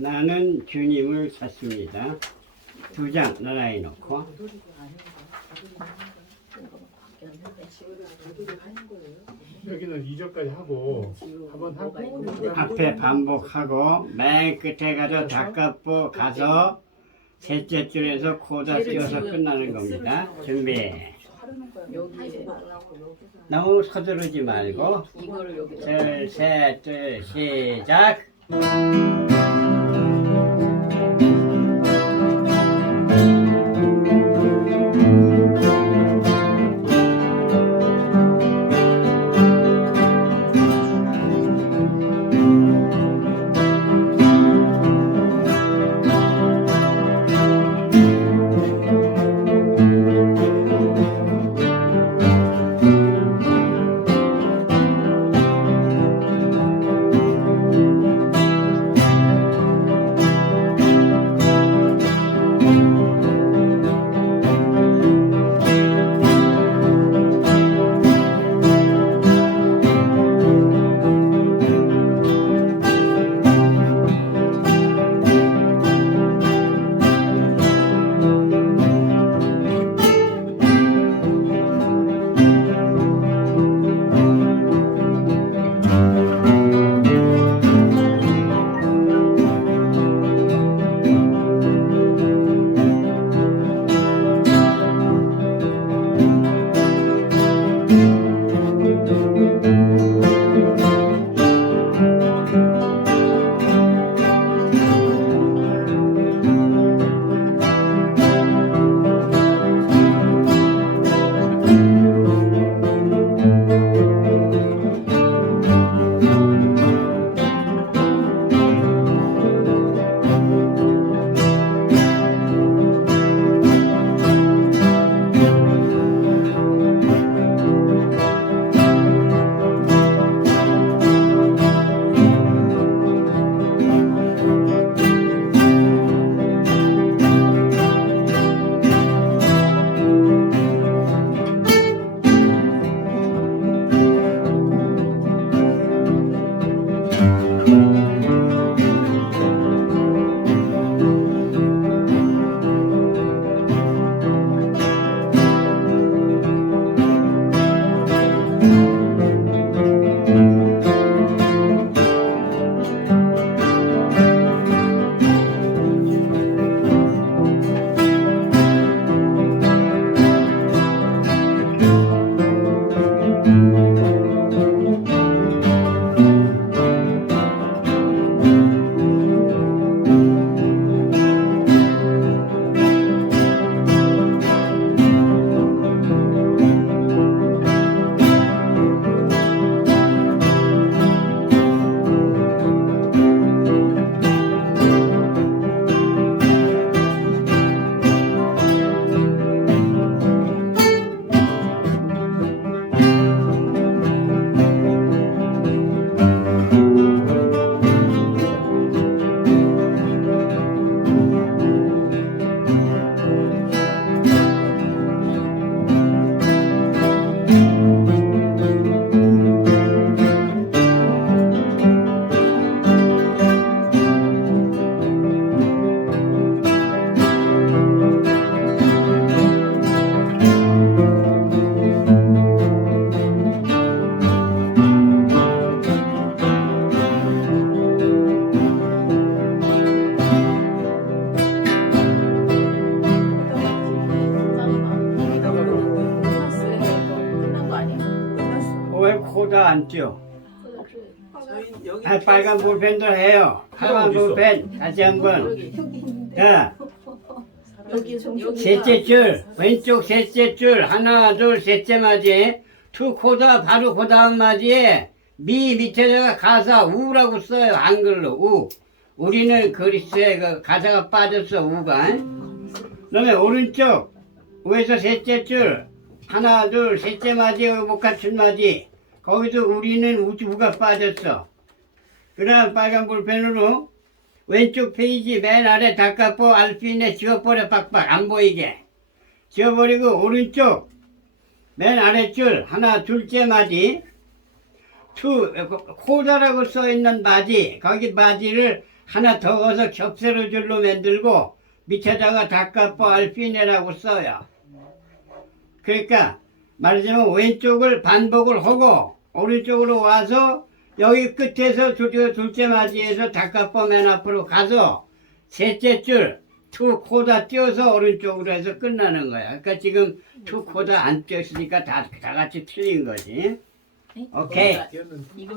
나는 주님을 찾습니다. 두 장 나라에 놓고 여기는 2절까지 하고 한번 하고 앞에 반복하고 맨 끝에 가서 닭가보 가서 셋째 줄에서 코다 띄워서 끝나는 겁니다. 준비. 너무 서두르지 말고 이거를 여기다 둘, 셋, 둘, 시작. 다안 여기 아, 빨간 볼펜도 해요. 있어? 볼펜. 다시 한번. 자, 여기 여기 셋째 줄. 왼쪽 셋째 줄. 하나 둘 셋째 맞이 투 코다 바로 그 다음 맞이에 미 밑에다가 가사 우라고 써요. 한글로. 우. 우리는 그리스의 그 가사가 빠졌어. 우가. 그다음에 오른쪽. 위에서 셋째 줄. 하나 둘 셋째 맞이 못 갖춘 맞이 거기서 우리는 우- 우가 빠졌어. 그다음 빨간 볼펜으로 왼쪽 페이지 맨 아래 닭가포 알핀에 지워버려 빡빡 안 보이게 지워버리고 오른쪽 맨 아래 줄 하나 둘째 맞이 투 코다라고 써있는 맞이 거기 맞이를 하나 더 가서 겹세로 줄로 만들고 밑에다가 닭가뻐 알피네라고 써요. 그러니까 말하자면 왼쪽을 반복을 하고 오른쪽으로 와서 여기 끝에서 둘째, 둘째 맞이에서 닭가뻐 맨 앞으로 가서 셋째 줄 투 코다 띄어서 오른쪽으로 해서 끝나는 거야. 그러니까 지금 투 코다 안 띄었으니까 다, 다 같이 틀린 거지. 오케이. 뛰었는데.